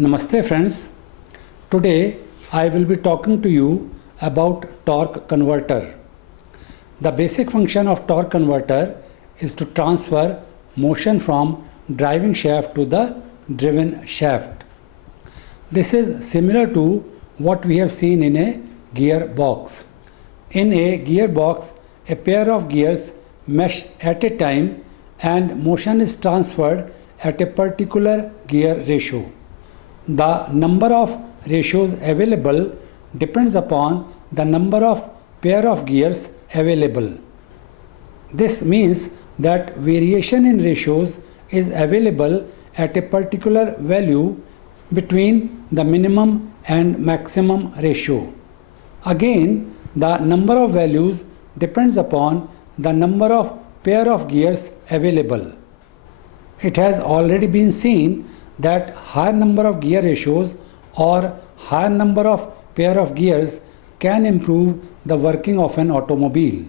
Namaste friends. Today I will be talking to you about torque converter. The basic function of torque converter is to transfer motion from driving shaft to the driven shaft. This is similar to what we have seen in a gearbox. In a gearbox, a pair of gears mesh at a time and motion is transferred at a particular gear ratio. The number of ratios available depends upon the number of pair of gears available. This means that variation in ratios is available at a particular value between the minimum and maximum ratio. Again, the number of values depends upon the number of pair of gears available. It has already been seen that higher number of gear ratios or higher number of pair of gears can improve the working of an automobile.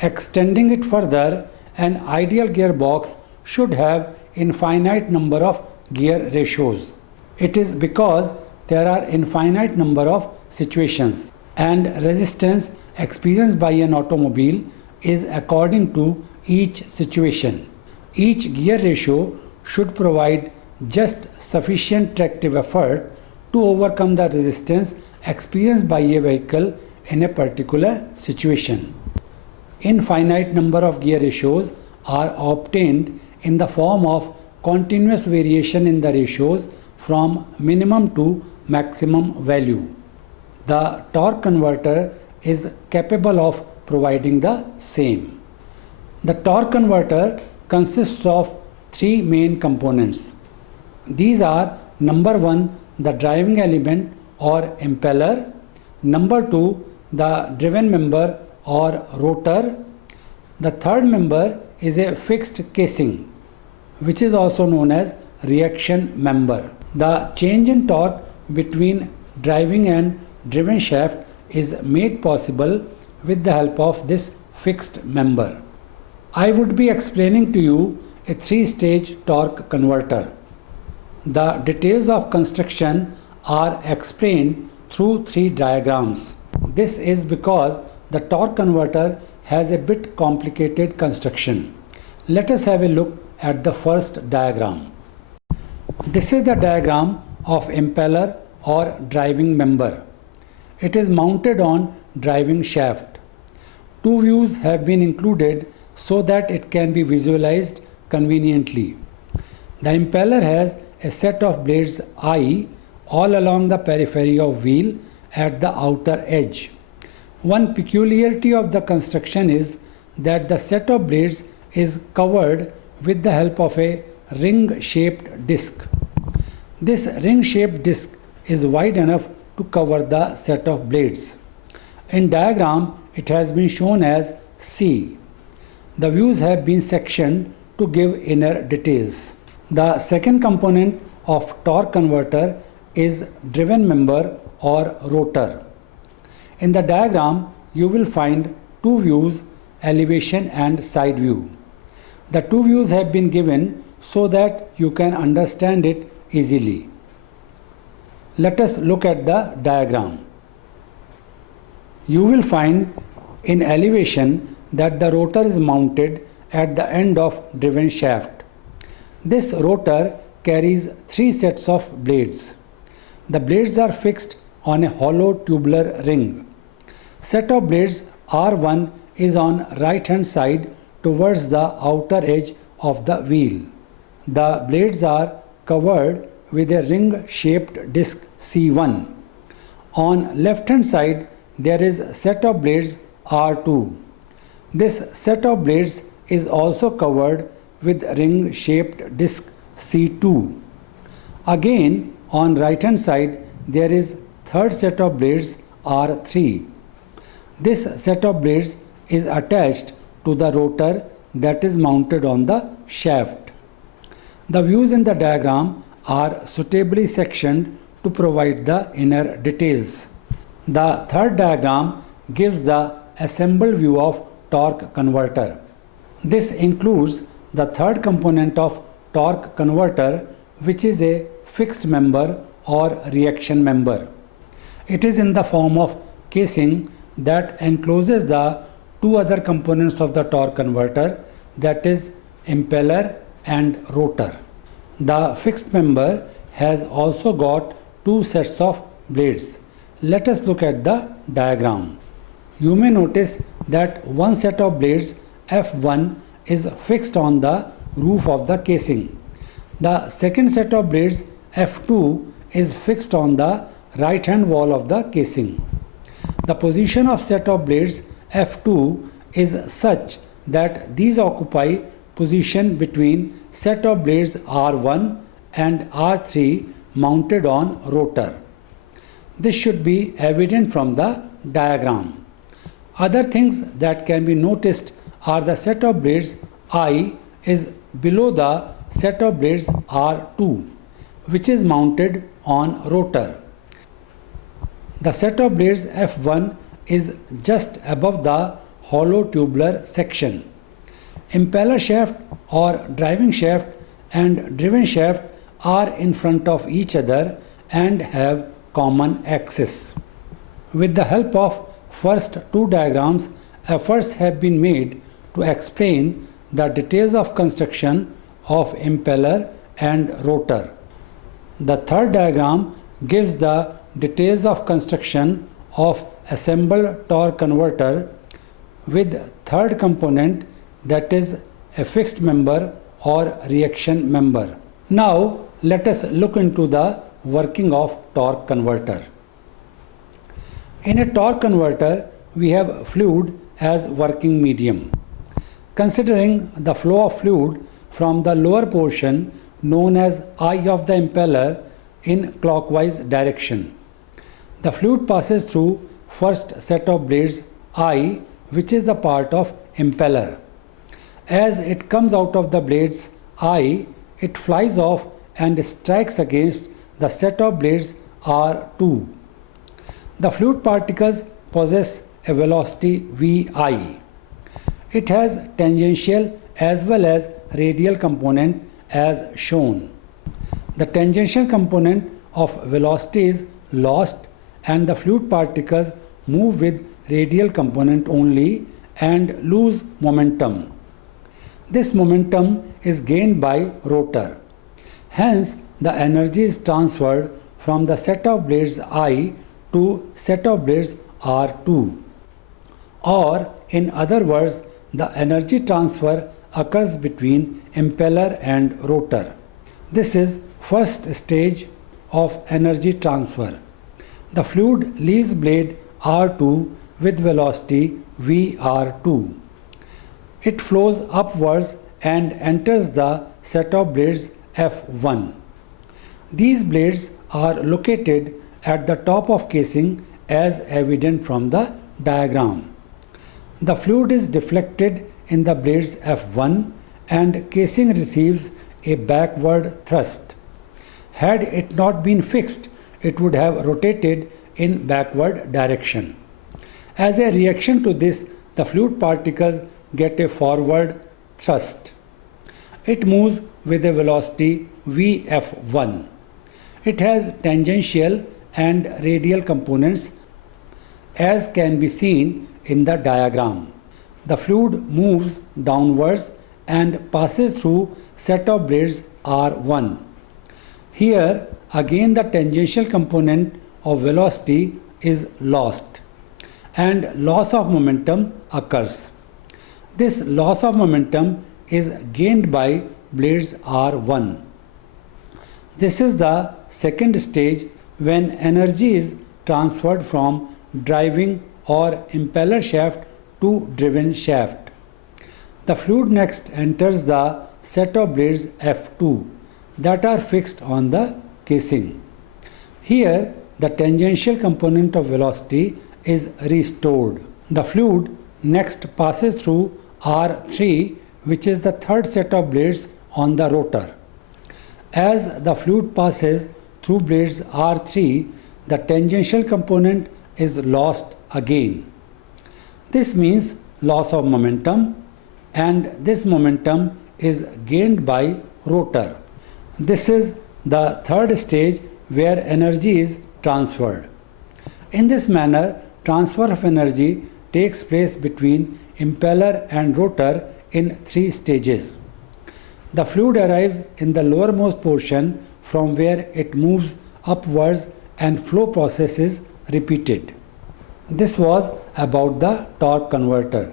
Extending it further, an ideal gearbox should have infinite number of gear ratios. It is because there are infinite number of situations and resistance experienced by an automobile is according to each situation. Each gear ratio should provide just sufficient tractive effort to overcome the resistance experienced by a vehicle in a particular situation. Infinite number of gear ratios are obtained in the form of continuous variation in the ratios from minimum to maximum value. The torque converter is capable of providing the same. The torque converter consists of three main components. These are number 1, the driving element or impeller, number 2, the driven member or rotor, the third member is a fixed casing, which is also known as reaction member. The change in torque between driving and driven shaft is made possible with the help of this fixed member. I would be explaining to you a 3-stage torque converter. The details of construction are explained through 3 diagrams. This is because the torque converter has a bit complicated construction. Let us have a look at the first diagram. This is the diagram of impeller or driving member. It is mounted on driving shaft. 2 views have been included so that it can be visualized conveniently. The impeller has a set of blades I all along the periphery of wheel at the outer edge. One peculiarity of the construction is that the set of blades is covered with the help of a ring-shaped disc. This ring-shaped disc is wide enough to cover the set of blades. In diagram, it has been shown as C. The views have been sectioned to give inner details. The second component of torque converter is driven member or rotor. In the diagram, you will find 2 views, elevation and side view. The 2 views have been given so that you can understand it easily. Let us look at the diagram. You will find in elevation that the rotor is mounted at the end of driven shaft. This rotor carries 3 sets of blades. The blades are fixed on a hollow tubular ring. Set of blades R1 is on right hand side towards the outer edge of the wheel. The blades are covered with a ring shaped disc C1. On left hand side there is a set of blades R2. This set of blades is also covered with ring shaped disc C2. Again on right hand side there is third set of blades R3. This set of blades is attached to the rotor that is mounted on the shaft. The views in the diagram are suitably sectioned to provide the inner details. The third diagram gives the assembled view of torque converter. This includes the third component of torque converter, which is a fixed member or reaction member. It is in the form of casing that encloses the two other components of the torque converter, that is impeller and rotor. The fixed member has also got two sets of blades. Let us look at the diagram. You may notice that one set of blades F1 is fixed on the roof of the casing. The second set of blades F2 is fixed on the right hand wall of the casing. The position of set of blades F2 is such that these occupy position between set of blades R1 and R3 mounted on rotor. This should be evident from the diagram. Other things that can be noticed are the set of blades I is below the set of blades R2, which is mounted on rotor. The set of blades F1 is just above the hollow tubular section. Impeller shaft or driving shaft and driven shaft are in front of each other and have common axis. With the help of first two diagrams, efforts have been made to explain the details of construction of impeller and rotor. The third diagram gives the details of construction of assembled torque converter with third component, that is a fixed member or reaction member. Now let us look into the working of torque converter. In a torque converter, we have fluid as working medium. Considering the flow of fluid from the lower portion known as eye of the impeller in clockwise direction, the fluid passes through first set of blades I, which is the part of impeller. As it comes out of the blades I, it flies off and strikes against the set of blades R2. The fluid particles possess a velocity Vi. It has tangential as well as radial component as shown. The tangential component of velocity is lost and the fluid particles move with radial component only and lose momentum. This momentum is gained by rotor. Hence, the energy is transferred from the set of blades I to set of blades R2. Or, in other words, the energy transfer occurs between impeller and rotor. This is first stage of energy transfer. The fluid leaves blade R2 with velocity VR2. It flows upwards and enters the set of blades F1. These blades are located at the top of casing as evident from the diagram. The fluid is deflected in the blades F1 and casing receives a backward thrust. Had it not been fixed, it would have rotated in backward direction. As a reaction to this, the fluid particles get a forward thrust. It moves with a velocity Vf1. It has tangential and radial components as can be seen in the diagram. The fluid moves downwards and passes through set of blades R1. Here again the tangential component of velocity is lost and loss of momentum occurs. This loss of momentum is gained by blades R1. This is the second stage when energy is transferred from driving or impeller shaft to driven shaft. The fluid next enters the set of blades F2 that are fixed on the casing. Here the tangential component of velocity is restored. The fluid next passes through R3, which is the third set of blades on the rotor. As the fluid passes through blades R3, the tangential component is lost again. This means loss of momentum, and this momentum is gained by rotor. This is the third stage where energy is transferred. In this manner, transfer of energy takes place between impeller and rotor in three stages. The fluid arrives in the lowermost portion from where it moves upwards and flow process is repeated. This was about the torque converter.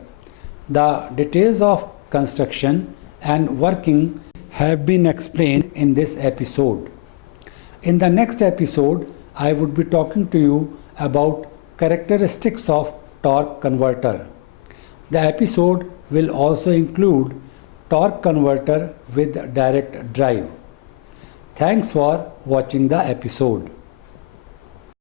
The details of construction and working have been explained in this episode. In the next episode, I would be talking to you about characteristics of torque converter. The episode will also include torque converter with direct drive. Thanks for watching the episode.